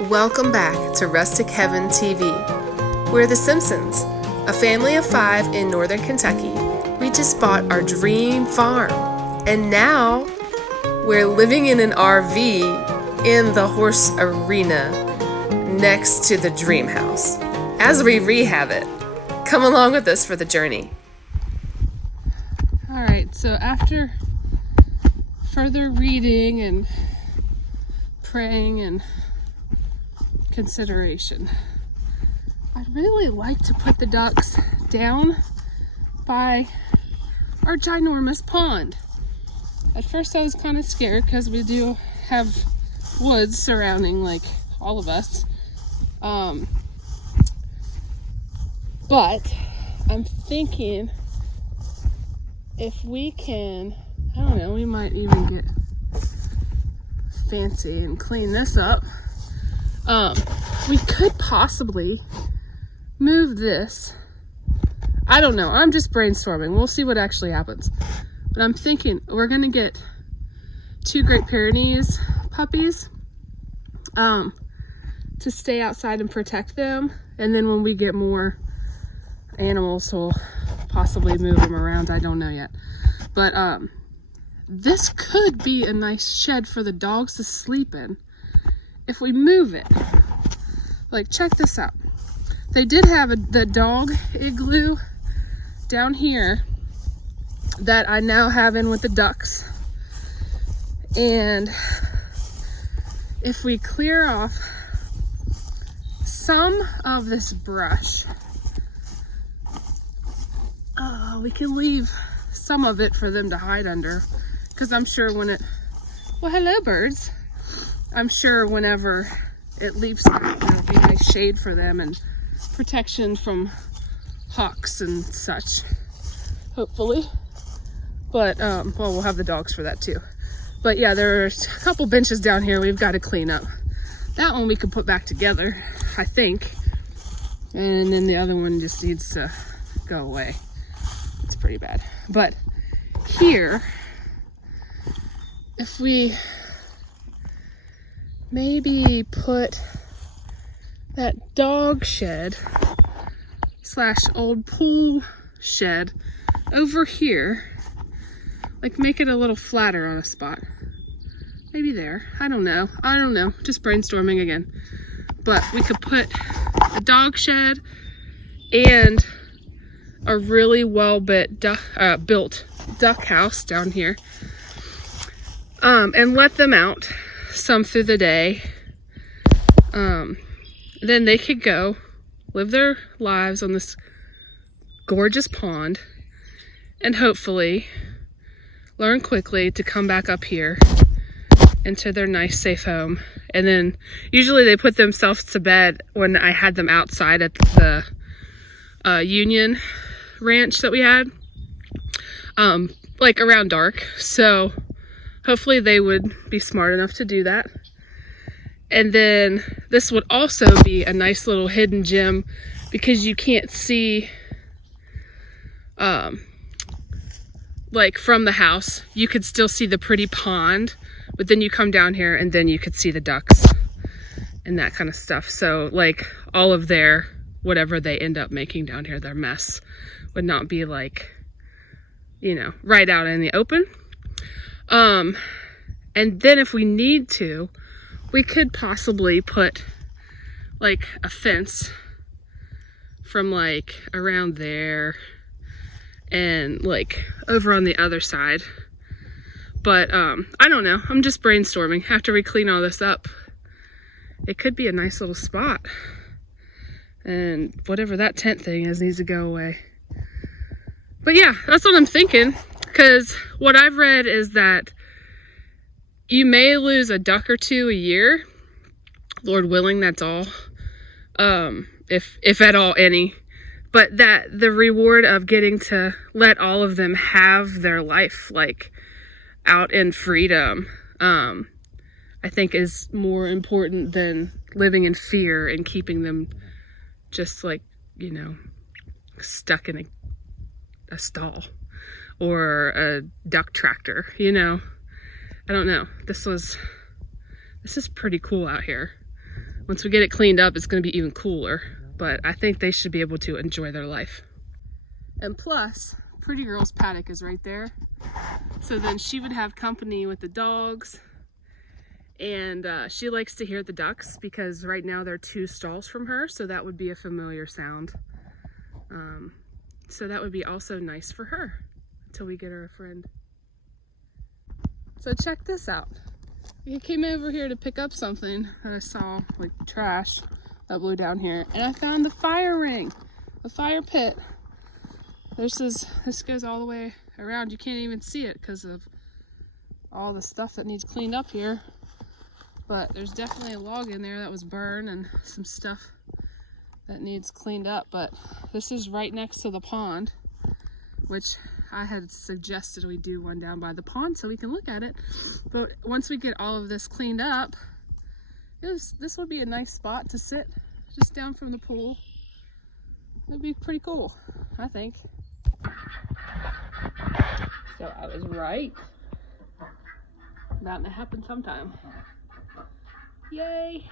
Welcome back to Rustic Heaven TV. We're the Simpsons, a family of 5 in northern Kentucky. We just bought our dream farm, and now we're living in an RV in the horse arena next to the dream house as we rehab it. Come along with us for the journey. All right, so after further reading and praying and consideration, I'd really like to put the ducks down by our ginormous pond. At first I was kind of scared because we do have woods surrounding like all of us. But I'm thinking if we can, I don't know, we might even get fancy and clean this up. We could possibly move this. I don't know. I'm just brainstorming. We'll see what actually happens. But I'm thinking we're going to get 2 Great Pyrenees puppies to stay outside and protect them. And then when we get more animals, we'll possibly move them around. I don't know yet. But this could be a nice shed for the dogs to sleep in if we move it. Like, check this out. They did have the dog igloo down here that I now have in with the ducks. And if we clear off some of this brush, we can leave some of it for them to hide under. Because I'm sure when it, well, hello birds. I'm sure whenever it leaves that, there'll be nice shade for them and protection from hawks and such, hopefully. But, well, we'll have the dogs for that too. But yeah, there's a couple benches down here we've got to clean up. That one we could put back together, I think. And then the other one just needs to go away. It's pretty bad. But here, if we maybe put that dog shed / old pool shed over here, like make it a little flatter on a spot. Maybe there. I don't know. Just brainstorming again. But we could put a dog shed and a really well-built duck house down here. And let them out some through the day. Then they could go live their lives on this gorgeous pond and hopefully learn quickly to come back up here into their nice safe home. And then usually they put themselves to bed when I had them outside at the Union ranch that we had, like around dark. So hopefully they would be smart enough to do that. And then this would also be a nice little hidden gem because you can't see, like from the house, you could still see the pretty pond, but then you come down here and then you could see the ducks and that kind of stuff. So like all of their, whatever they end up making down here, their mess would not be like, you know, right out in the open. And then if we need to, we could possibly put like a fence from like around there and like over on the other side. But I don't know. I'm just brainstorming. After we clean all this up, it could be a nice little spot. And whatever that tent thing is needs to go away. But yeah, that's what I'm thinking. Because what I've read is that you may lose a duck or 2 a year. Lord willing, that's all. If at all any. But that the reward of getting to let all of them have their life, like, out in freedom, I think is more important than living in fear and keeping them just like, you know, stuck in a stall or a duck tractor, you know. I don't know. This is pretty cool out here. once we get it cleaned up, it's going to be even cooler. But I think they should be able to enjoy their life. And plus, Pretty Girl's paddock is right there. So then she would have company with the dogs. And she likes to hear the ducks because right now they're 2 stalls from her. So that would be a familiar sound. So that would be also nice for her until we get her a friend. So check this out. I came over here to pick up something that I saw, like trash that blew down here, and I found the fire ring, the fire pit. This goes all the way around. You can't even see it because of all the stuff that needs cleaned up here. But there's definitely a log in there that was burned and some stuff that needs cleaned up. But this is right next to the pond, which I had suggested we do one down by the pond so we can look at it. But once we get all of this cleaned up, this would be a nice spot to sit just down from the pool. It'd be pretty cool, I think. So I was right. Bound to happen sometime. Yay!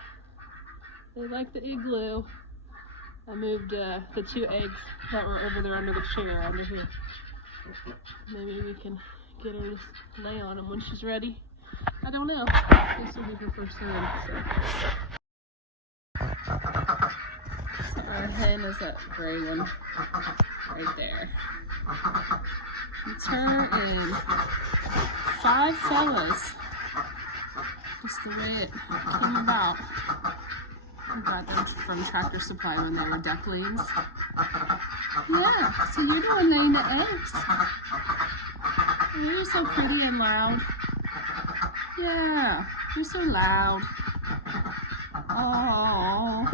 They like the igloo. I moved the 2 eggs that were over there under the chair under here. Maybe we can get her to lay on them when she's ready. I don't know. This will be her first time. So our hen is that gray one right there. It's her and 5 fellas. Just the way it came about. I got them from Tractor Supply when they were ducklings. Yeah, so you're the one laying the eggs. You're so pretty and loud. Yeah, you're so loud. Oh.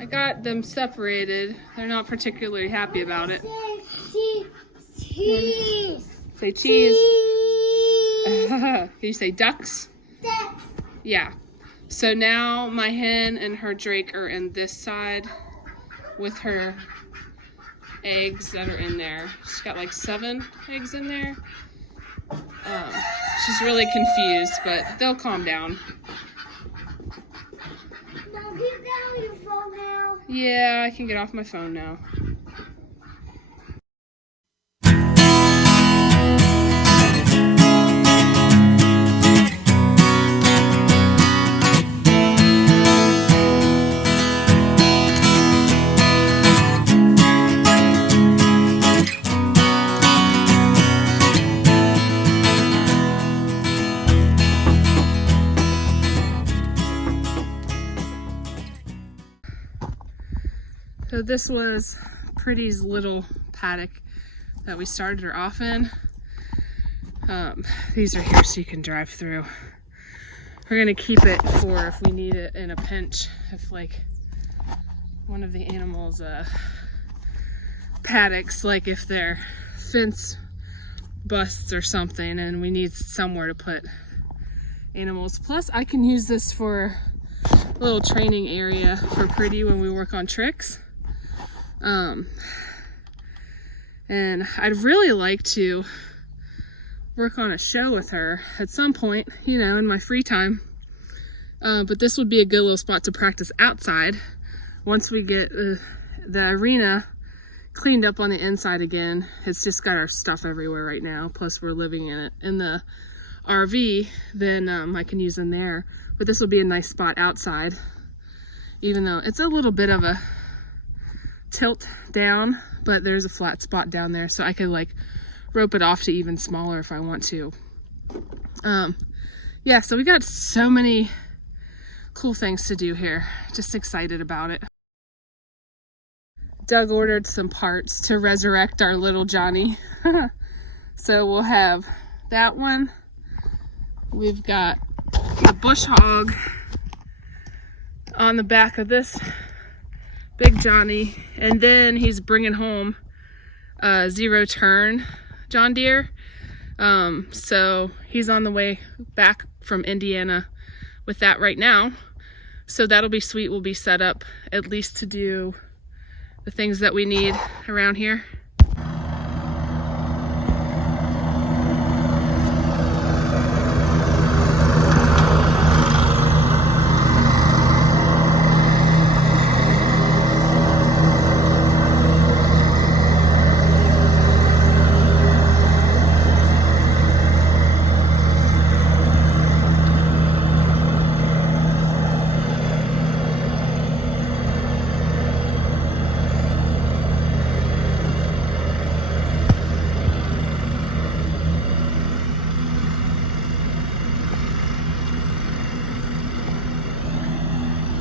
I got them separated. They're not particularly happy about it. Cheese. Say cheese. Can you say ducks? Ducks. Yeah. So now my hen and her drake are in this side with her eggs that are in there. She's got like 7 eggs in there. She's really confused, but they'll calm down. Your phone now. Yeah, I can get off my phone now. So this was Pretty's little paddock that we started her off in. These are here so you can drive through. We're gonna keep it for if we need it in a pinch, if like one of the animals' paddocks, like if their fence busts or something and we need somewhere to put animals. Plus I can use this for a little training area for Pretty when we work on tricks. And I'd really like to work on a show with her at some point, you know, in my free time. But this would be a good little spot to practice outside once we get the arena cleaned up on the inside again. It's just got our stuff everywhere right now, plus we're living in it in the RV. Then I can use them there, but this will be a nice spot outside, even though it's a little bit of a tilt down, but there's a flat spot down there, so I could like rope it off to even smaller if I want to. Yeah, so we got so many cool things to do here. Just excited about it. Doug ordered some parts to resurrect our little Johnny. So we'll have that one. We've got the bush hog on the back of this big Johnny, and then he's bringing home a 0 turn John Deere So he's on the way back from Indiana with that right now. So that'll be sweet. We'll be set up at least to do the things that we need around here.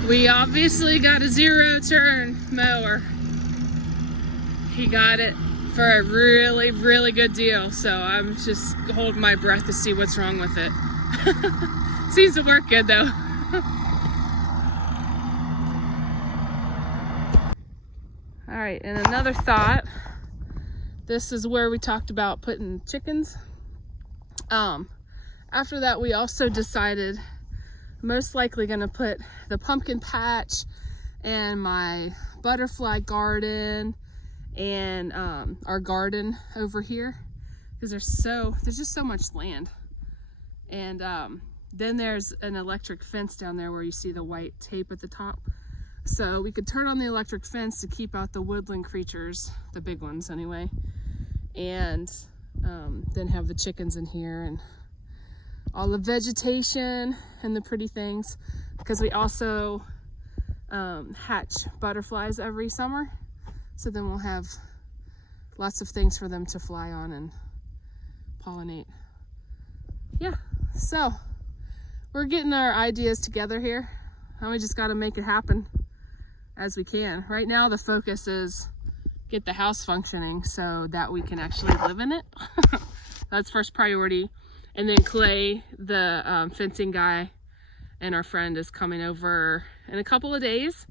We obviously got a 0-turn mower. He got it for a really, really good deal. So I'm just holding my breath to see what's wrong with it. Seems to work good though. All right, and another thought. This is where we talked about putting chickens. After that, we also decided most likely gonna put the pumpkin patch and my butterfly garden and our garden over here, because there's just so much land. And then there's an electric fence down there where you see the white tape at the top. So we could turn on the electric fence to keep out the woodland creatures, the big ones anyway, and then have the chickens in here and all the vegetation and the pretty things, because we also hatch butterflies every summer. So then we'll have lots of things for them to fly on and pollinate. Yeah, so we're getting our ideas together here, and we just got to make it happen as we can. Right now the focus is get the house functioning so that we can actually live in it. That's first priority. And then Clay, the fencing guy, and our friend is coming over in a couple of days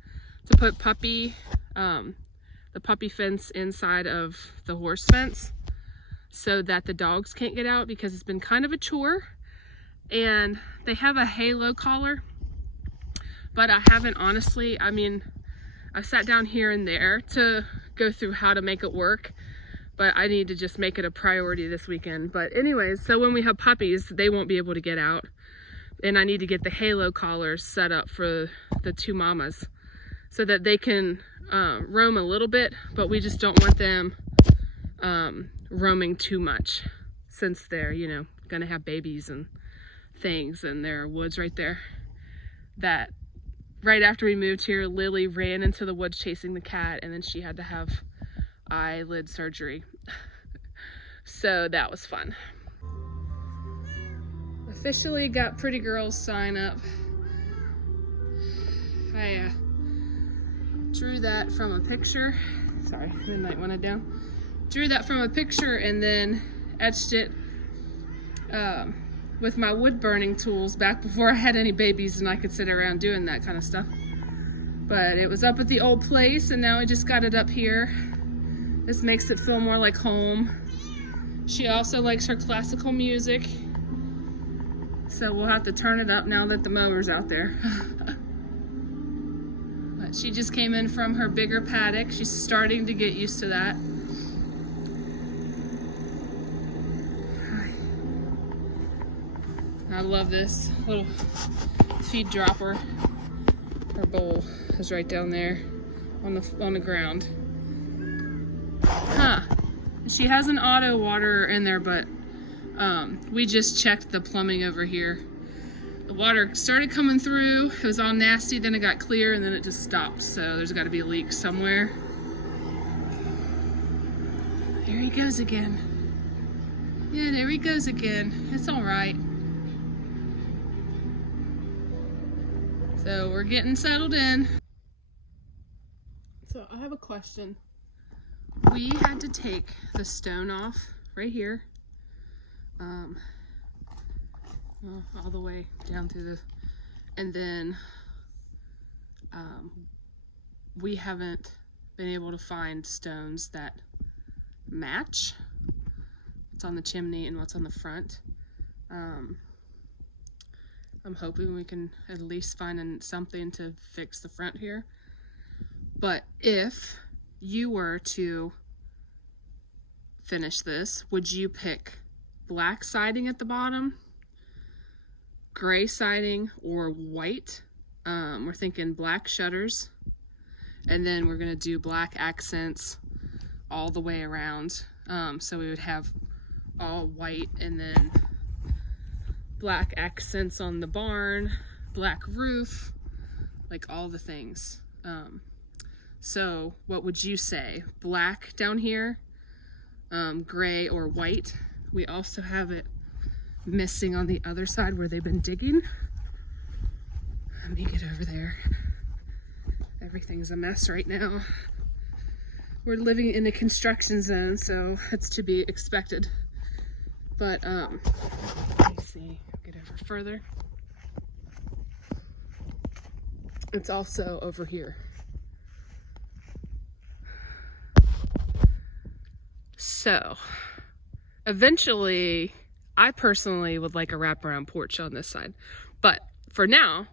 to put the puppy fence inside of the horse fence so that the dogs can't get out, because it's been kind of a chore. And they have a halo collar, but I haven't honestly, I sat down here and there to go through how to make it work, but I need to just make it a priority this weekend. But anyways, so when we have puppies, they won't be able to get out. And I need to get the halo collars set up for the two mamas so that they can roam a little bit, but we just don't want them roaming too much, since they're, gonna have babies and things, and there are woods right there. That right after we moved here, Lily ran into the woods chasing the cat, and then she had to have eyelid surgery. So that was fun. Officially got Pretty Girls sign up. I drew that from a picture. Sorry, midnight went down. Drew that from a picture and then etched it with my wood burning tools back before I had any babies and I could sit around doing that kind of stuff. But it was up at the old place, and now I just got it up here. This makes it feel more like home. She also likes her classical music, so we'll have to turn it up now that the mower's out there. But she just came in from her bigger paddock. She's starting to get used to that. I love this little feed dropper. Her bowl is right down there on the ground. She has an auto waterer in there, but we just checked the plumbing over here. The water started coming through. It was all nasty, then it got clear, and then it just stopped. So there's got to be a leak somewhere. There he goes again. Yeah, there he goes again. It's all right. So we're getting settled in. So I have a question. We had to take the stone off right here, all the way down to the, and then we haven't been able to find stones that match what's on the chimney and what's on the front. I'm hoping we can at least find something to fix the front here. But if you were to finish this, would you pick black siding at the bottom, gray siding, or white? We're thinking black shutters, and then we're gonna do black accents all the way around. So we would have all white and then black accents on the barn, black roof, like all the things. So what would you say? Black down here, gray, or white? We also have it missing on the other side where they've been digging. Let me get over there. Everything's a mess right now. We're living in a construction zone, so it's to be expected. But let me see, get over further. It's also over here. So eventually, I personally would like a wraparound porch on this side. But for now,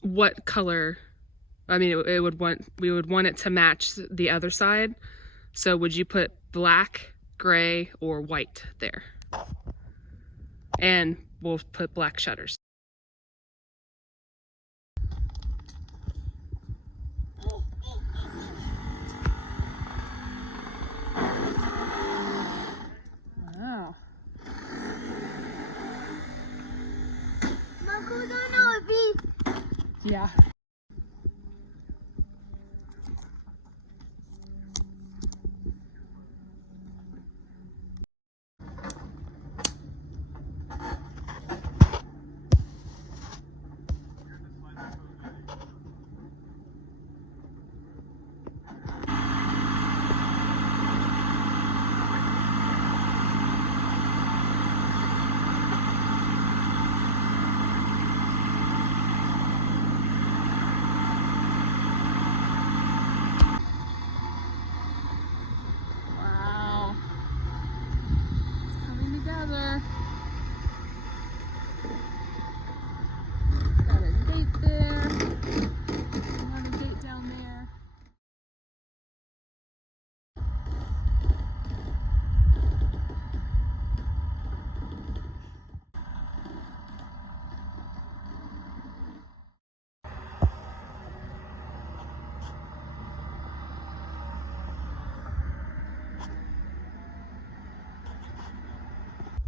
what color? I mean, we would want it to match the other side. So would you put black, gray, or white there? And we'll put black shutters. Wow. Marco's on a beat. Yeah.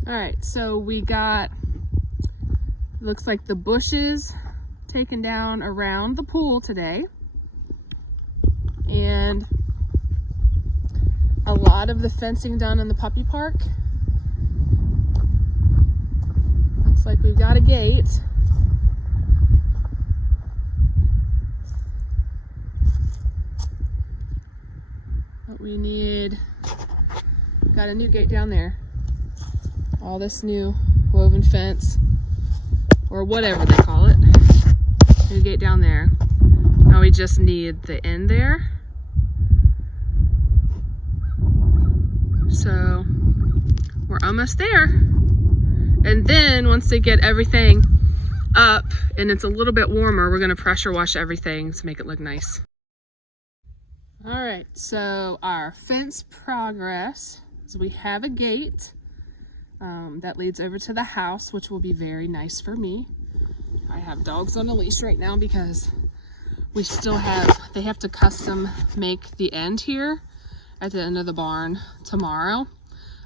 All right, so we got, looks like the bushes taken down around the pool today. And a lot of the fencing done in the puppy park. Looks like we've got a gate. But we need, got a new gate down there. All this new woven fence, or whatever they call it. New gate down there. Now we just need the end there. So we're almost there. And then once they get everything up and it's a little bit warmer, we're gonna pressure wash everything to make it look nice. All right, so our fence progress is we have a gate that leads over to the house, which will be very nice for me. I have dogs on a leash right now because we still have, they have to custom make the end here at the end of the barn tomorrow.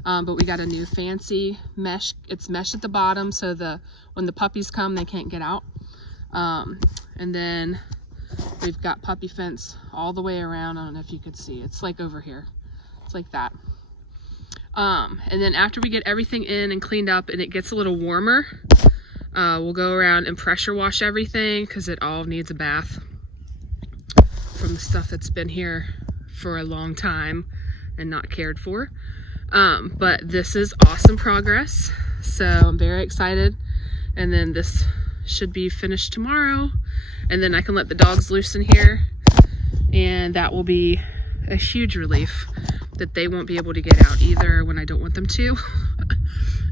But we got a new fancy mesh. It's mesh at the bottom so when the puppies come, they can't get out. And then we've got puppy fence all the way around. I don't know if you could see. It's like over here. It's like that. And then after we get everything in and cleaned up and it gets a little warmer, we'll go around and pressure wash everything because it all needs a bath from the stuff that's been here for a long time and not cared for. But this is awesome progress. So I'm very excited. And then this should be finished tomorrow. And then I can let the dogs loose in here. And that will be a huge relief. that they won't be able to get out either when I don't want them to.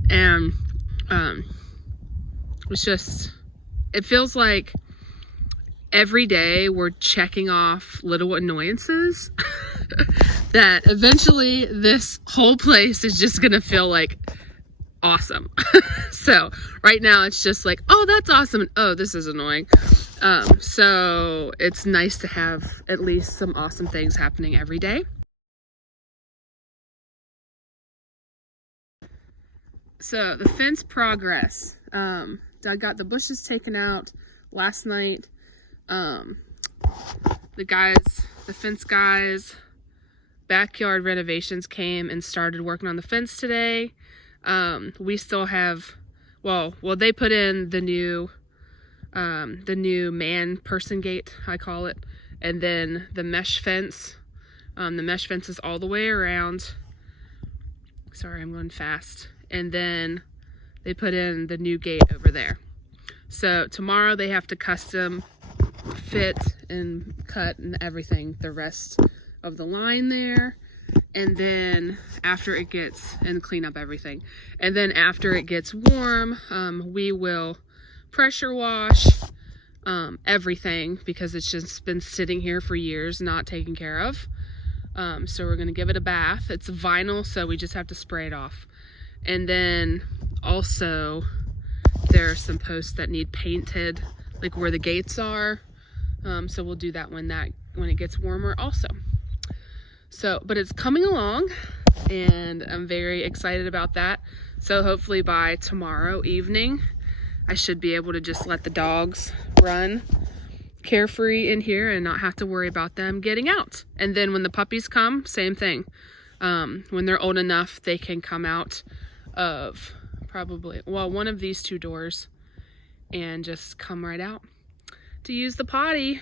And it's just, it feels like every day we're checking off little annoyances that eventually this whole place is just gonna feel like awesome. So right now it's just like, oh, that's awesome, and oh, this is annoying. So it's nice to have at least some awesome things happening every day. So the fence progress. Doug got the bushes taken out last night. The fence guys, backyard renovations came and started working on the fence today. We still have, well, they put in the new man-person gate, I call it, and then the mesh fence. The mesh fence is all the way around. Sorry, I'm going fast. And then they put in the new gate over there. So tomorrow they have to custom fit and cut and everything, the rest of the line there. And then after it gets, and clean up everything. And then after it gets warm, we will pressure wash everything, because it's just been sitting here for years, not taken care of. So we're gonna give it a bath. It's vinyl, so we just have to spray it off. And then also there are some posts that need painted, like where the gates are. So we'll do that when it gets warmer also. So, but it's coming along and I'm very excited about that. So hopefully by tomorrow evening, I should be able to just let the dogs run carefree in here and not have to worry about them getting out. And then when the puppies come, same thing. When they're old enough, they can come out of probably, well, one of these two doors and just come right out to use the potty.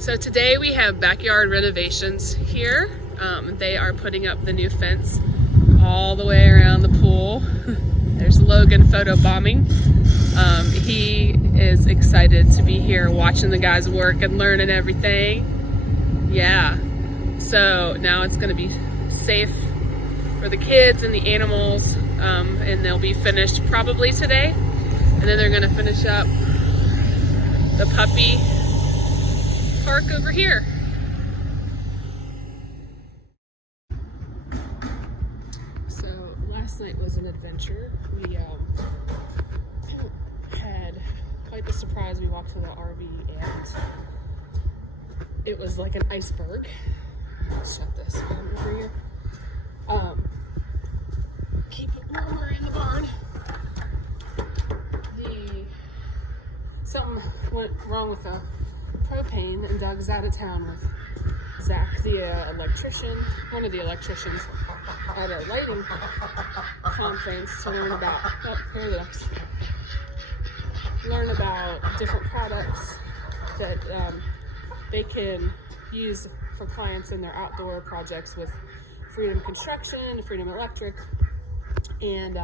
So today we have backyard renovations here. They are putting up the new fence all the way around the pool. There's Logan photobombing. He is excited to be here watching the guys work and learning everything. Yeah, so now it's gonna be safe for the kids and the animals, and they'll be finished probably today. And then they're gonna finish up the puppy park over here. So last night was an adventure. We had quite the surprise. We walked to the RV and it was like an iceberg. Let's shut this one over here. Keep it warmer in the barn. Something went wrong with the propane, and Doug's out of town with Zach, the electrician, one of the electricians, at a lighting conference to learn about, learn about different products that they can use for clients in their outdoor projects with Freedom Construction, Freedom Electric, and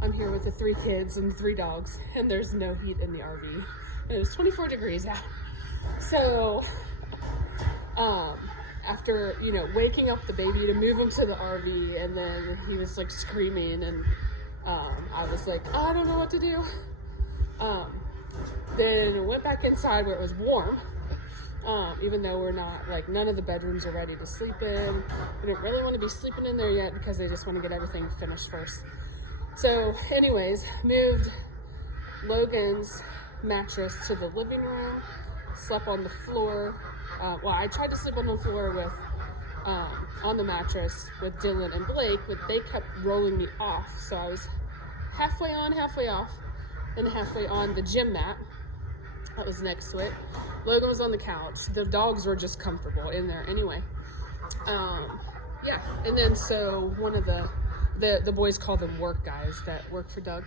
I'm here with the 3 kids and 3 dogs, and there's no heat in the RV. And it was 24 degrees out. So, after, waking up the baby to move him to the RV, and then he was like screaming, and I was like, I don't know what to do. Then went back inside where it was warm, Even though we're not, like, none of the bedrooms are ready to sleep in. We don't really want to be sleeping in there yet because they just want to get everything finished first. So anyways, moved Logan's mattress to the living room, slept on the floor. Well, I tried to sleep on the floor with, on the mattress with Dylan and Blake, but they kept rolling me off. So I was halfway on, halfway off, and halfway on the gym mat that was next to it. Logan was on the couch. The dogs were just comfortable in there anyway. Yeah, and then so one of the boys call them work guys that work for Doug.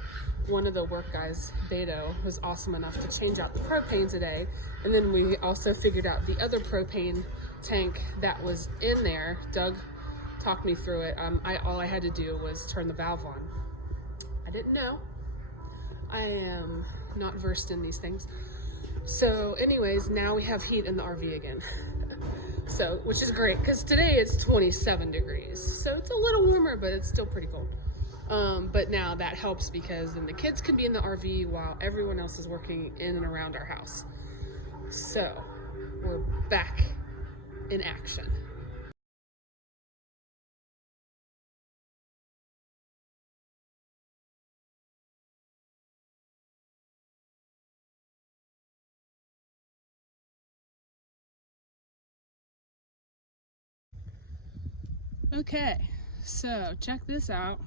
One of the work guys, Beto, was awesome enough to change out the propane today. And then we also figured out the other propane tank that was in there. Doug talked me through it. All I had to do was turn the valve on. I didn't know. I am not versed in these things. So anyways, now we have heat in the RV again. So, which is great because today it's 27 degrees. So it's a little warmer, but it's still pretty cold. But now that helps because then the kids can be in the RV while everyone else is working in and around our house. So we're back in action. Okay, so check this out.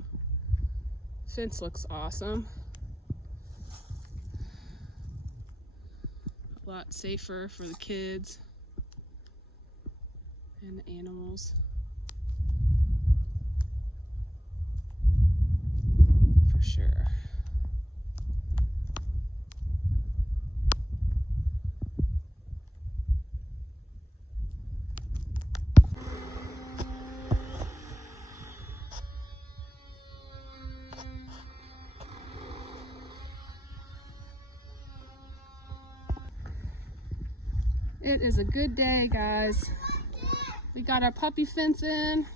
Fence looks awesome. A lot safer for the kids and the animals. For sure. It is a good day, guys. We got our puppy fence in.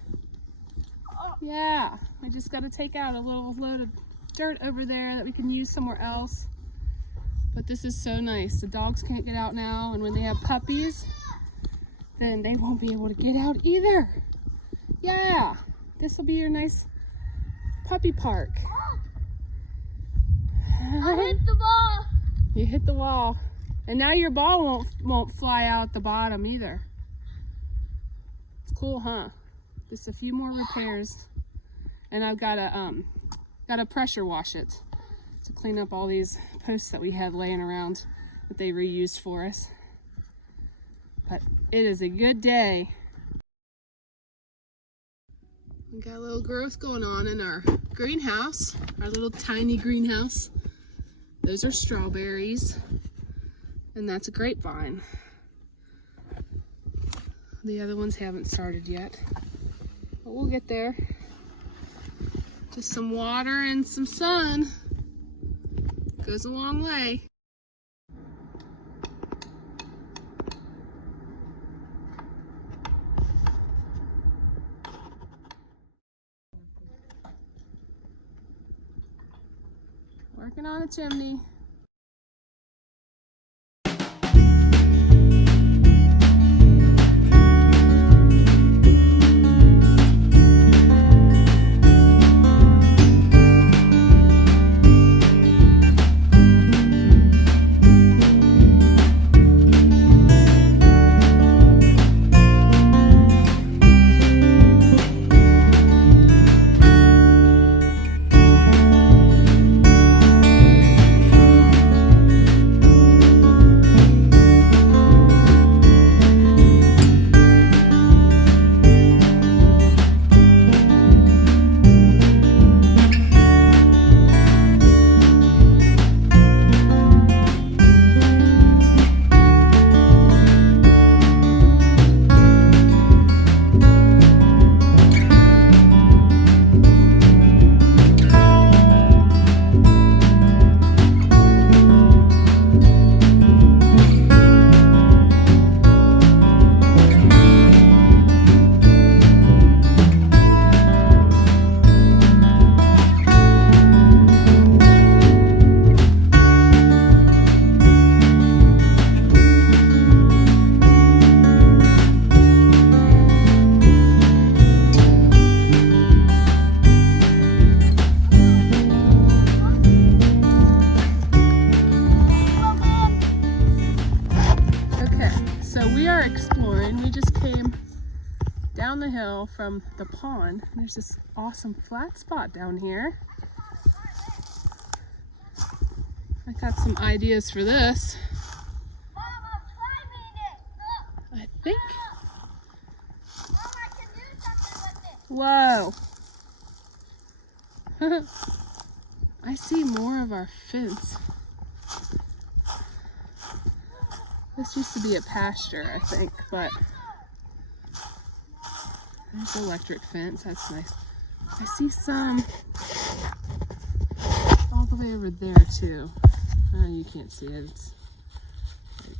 Yeah, we just got to take out a little load of dirt over there that we can use somewhere else. But this is so nice. The dogs can't get out now, and when they have puppies, then they won't be able to get out either. Yeah, this will be your nice puppy park. I hit the ball. You hit the wall. And now your ball won't fly out the bottom either. It's cool, huh? Just a few more repairs. And I've gotta pressure wash it to clean up all these posts that we had laying around that they reused for us. But it is a good day. We got a little growth going on in our greenhouse, our little tiny greenhouse. Those are strawberries. And that's a grapevine. The other ones haven't started yet, but we'll get there. Just some water and some sun goes a long way. Working on a chimney. So we are exploring. We just came down the hill from the pond. There's this awesome flat spot down here. I got some ideas for this. Mom, I'm climbing it. Look. I think. Mom, I can do something with it. Whoa. I see more of our fence. This used to be a pasture, I think, but there's the electric fence. That's nice. I see some all the way over there too. Oh, you can't see it. It's like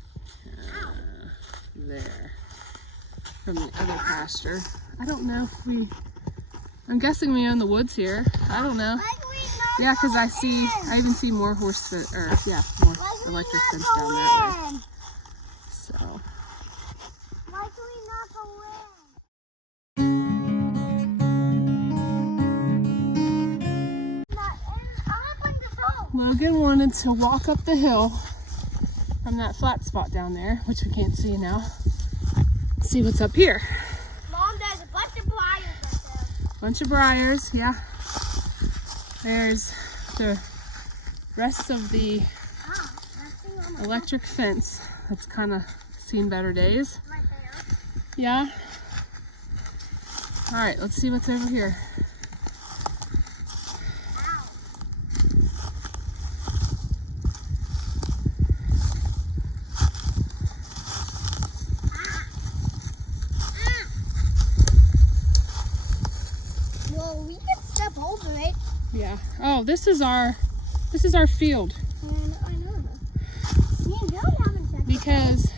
there from the other pasture. I don't know if I'm guessing we own the woods here. I don't know. Yeah, because I even see more more electric fence down that way. So. Why do we not go in? Logan wanted to walk up the hill from that flat spot down there, which we can't see now. See what's up here. Mom, there's a bunch of briars up there. Bunch of briars, yeah. There's the rest of the electric fence that's kind of seen better days. Right there. Yeah. All right, let's see what's over here. Well, we can step over it. Yeah. Oh, this is our field. And I know that. Me and Dylan haven't checked Because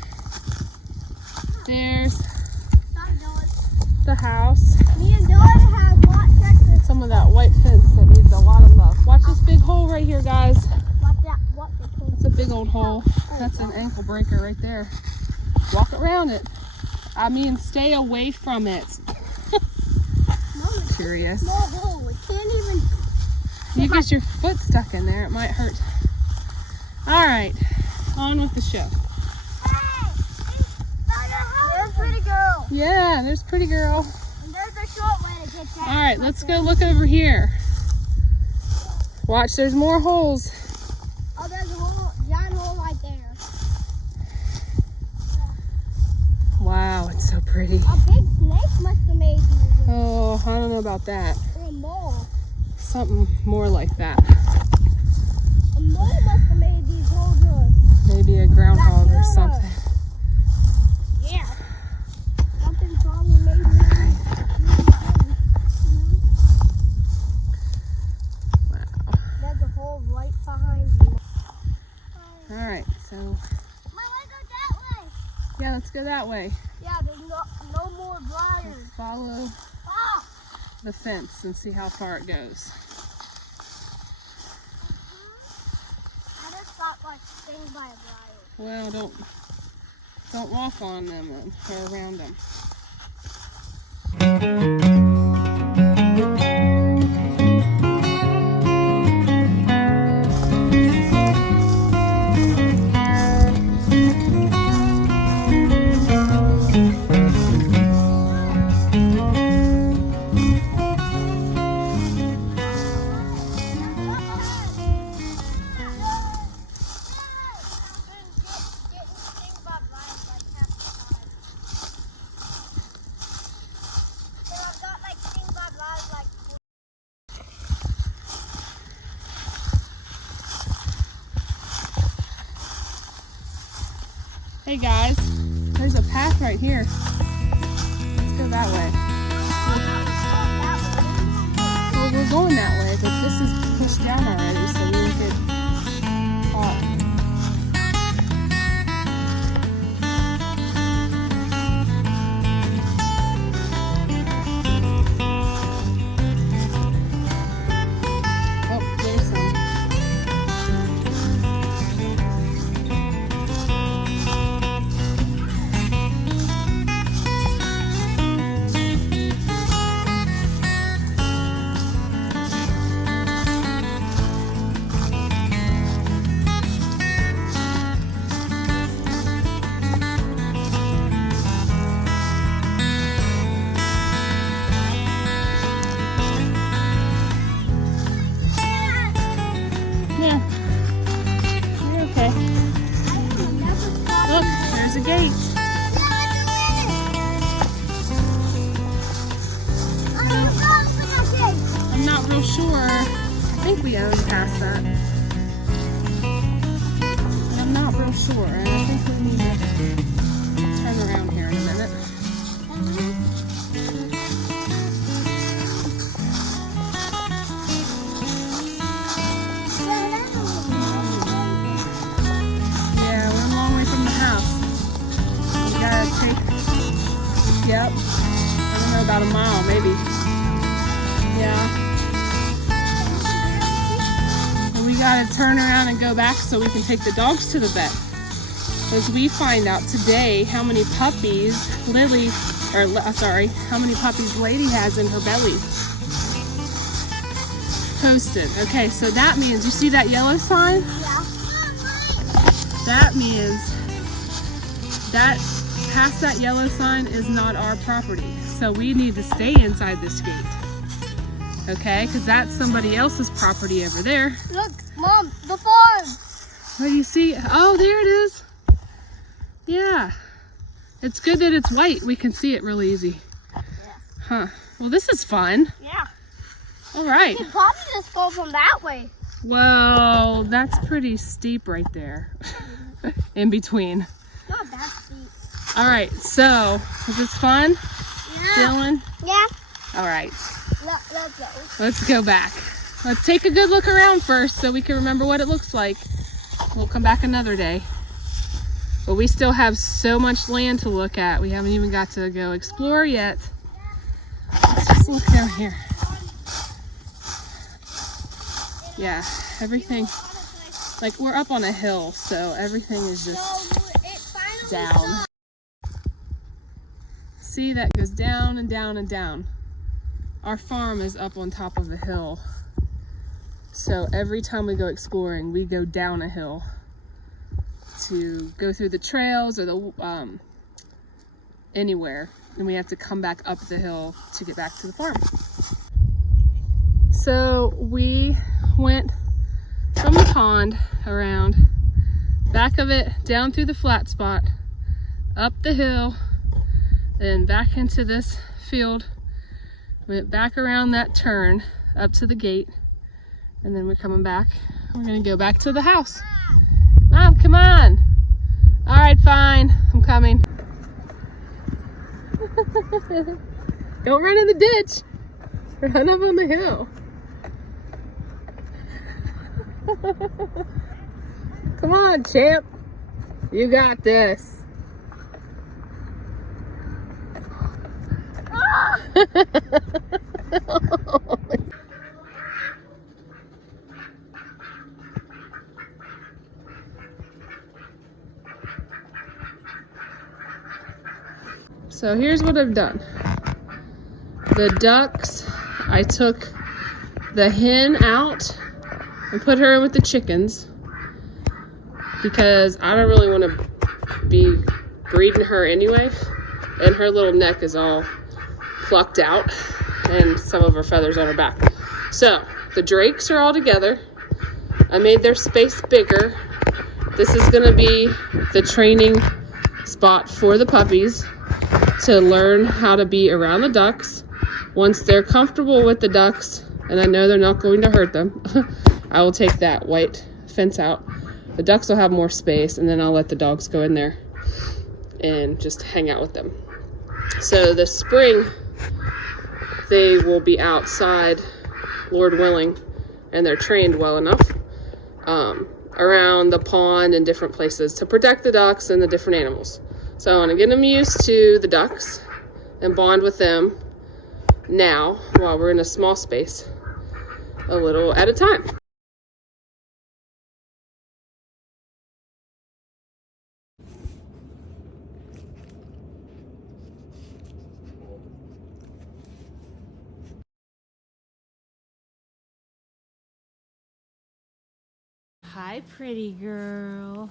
there's Sorry, Dylan. the house, Me and Dylan have not checked this. some of that white fence that needs a lot of love. Watch this big hole right here, guys. What the It's a big old hole. That's an ankle breaker right there. Walk around it. I mean, stay away from it. Curious. small hole. We can't even. You get your foot stuck in there, it might hurt. All right, on with the show. There's pretty girl. Yeah, there's pretty girl. And there's a short way to get there. All right, let's go look over here. Watch, there's more holes. Oh, there's a giant hole right there. Wow, it's so pretty. A big snake must have made these. Oh, I don't know about that. Or a mole. Something more like that. A mole must have made these holes. Maybe a groundhog or something. Yeah. Something probably made these. Wow. There's a hole right behind you. All right, so Mom, let's go that way. yeah, let's go that way. Yeah, there's no more briars. Follow Ah! the fence and see how far it goes. I just got like stung by a briar. Well, don't walk on them or around them. Hey guys, there's a path right here. Let's go that way. Well, we're going that way, but this is pushed down already, so we won't get caught. Oh, there's some. there's a gate. I'm not real sure. I think we own past that. But I'm not real sure. And I think we need to turn around here in a minute. Yeah, we're a long way from the house. We gotta take, yep, I don't know, about a mile maybe. Yeah. And we gotta turn around and go back so we can take the dogs to the vet. As we find out today how many puppies how many puppies Lady has in her belly. Posted. Okay, so that means, you see that yellow sign? Yeah. That means that past that yellow sign is not our property. So we need to stay inside this gate. Okay, because that's somebody else's property over there. Look, Mom, the farm. What do you see? Oh, there it is. Yeah. It's good that it's white. We can see it real easy. Yeah. Huh. Well, this is fun. Yeah. All right. You could probably just go from that way. Well, that's pretty steep right there. In between. Not that steep. All right. So, was this fun? Yeah. Dylan? Yeah. All right. Let's go. Let's go back. Let's take a good look around first so we can remember what it looks like. We'll come back another day. But we still have so much land to look at. We haven't even got to go explore yet. Let's just look down here. Yeah, everything, like we're up on a hill, so everything is just down. See, that goes down and down and down. Our farm is up on top of a hill. So every time we go exploring, we go down a hill to go through the trails or the anywhere, and we have to come back up the hill to get back to the farm. So we went from the pond around back of it, down through the flat spot, up the hill, then back into this field, went back around that turn up to the gate, and then we're coming back. We're gonna go back to the house. Mom, come on. All right, fine, I'm coming. Don't run in the ditch. Run up on the hill. Come on, champ. You got this. So here's what I've done. The ducks, I took the hen out and put her in with the chickens because I don't really want to be breeding her anyway, and her little neck is all plucked out and some of her feathers on her back. So the drakes are all together. I made their space bigger. This is going to be the training spot for the puppies to learn how to be around the ducks. Once they're comfortable with the ducks, and I know they're not going to hurt them, I will take that white fence out. The ducks will have more space, and then I'll let the dogs go in there and just hang out with them. So this spring, they will be outside, Lord willing, and they're trained well enough around the pond and different places to protect the ducks and the different animals. So I want to get them used to the ducks and bond with them now while we're in a small space, a little at a time. Hi, pretty girl.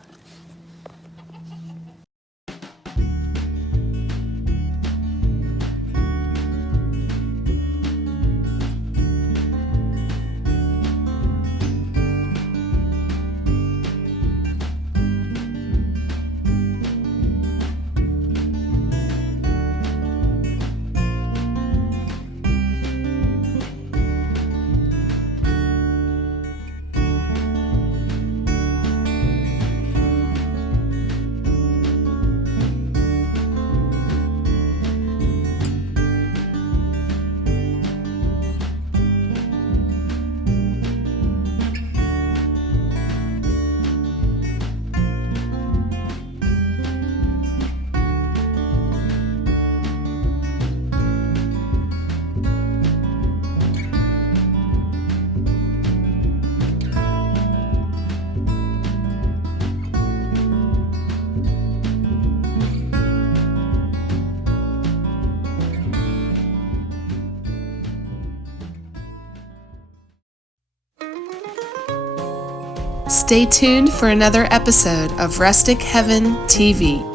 Stay tuned for another episode of Rustic Heaven TV.